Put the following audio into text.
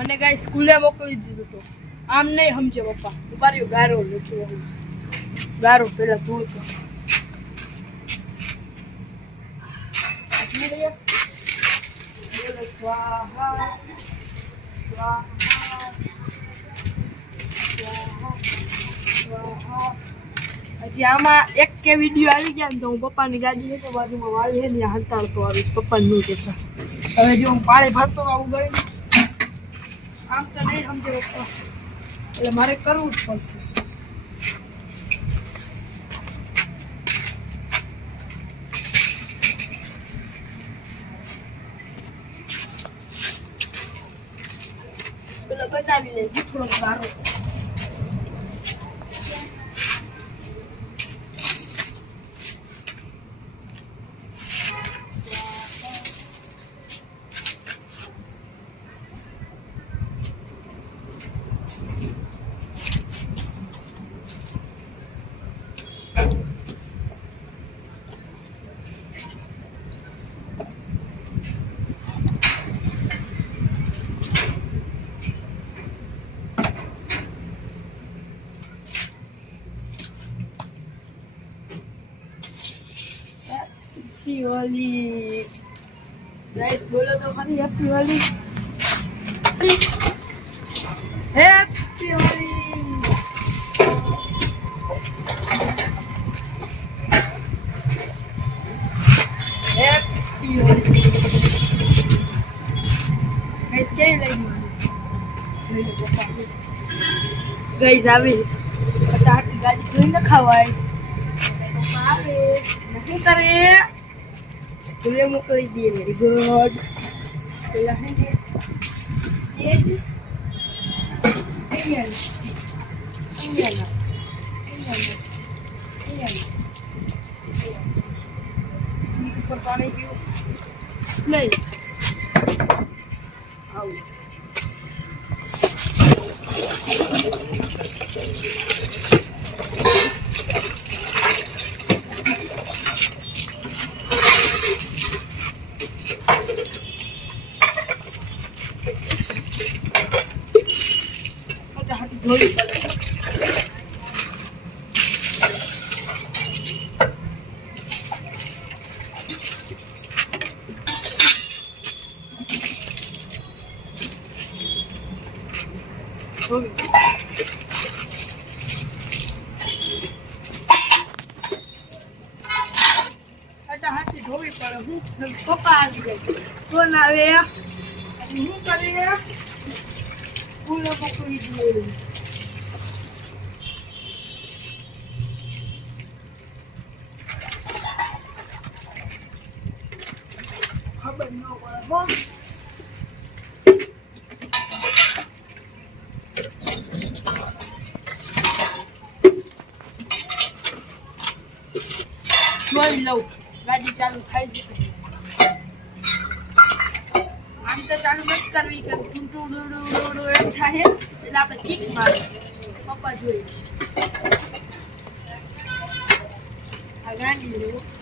અને ગાય સ્કૂલે મોકલી દીધું તો આમ નહીં સમજે પપ્પા ઉભાર્યો ગારો લેતો ગારો પેલા ધોતો હજી આમાં એક કે વિડીયો આવી ગયા ને તો હું પપ્પાની ગાડી છે બાજુમાં વાળી છે ને હંતાડતો આવીશ પપ્પાને નહીં કહેતા હવે જો હું પાળે ભરતો આવું ગઈ આમ તો નહીં સમજે પપ્પા એટલે મારે કરવું જ પડશે પેલા બનાવી લે થોડો સારો Happy Holi. Guys, बोलो तो खाली Happy Holi. Happy Holi. Happy Holi. Guys, क्या लगी? चलो पप्पा. Guys, अभी पटाख की गाड़ी क्यों ना खवाए? पप्पा आवे. नहीं करे. Boleh mokai dia very good. Pelah ni siege. Ayan. Sini ke pertama view. Play. Au. धोई हटाहटी धोवी पड़े हूँ पप्पा आ गए तो ना वे हूँ करे फूलों को कोई दिए खबर न पड़े જોઈ લઉં ગાડી ચાલુ થાય છે આમ તો ચાલુ નથી કરવી કે ટુડુ એમ થાય એટલે આપણે કિક મારે પપ્પા જોઈ આ ગાડી લેવું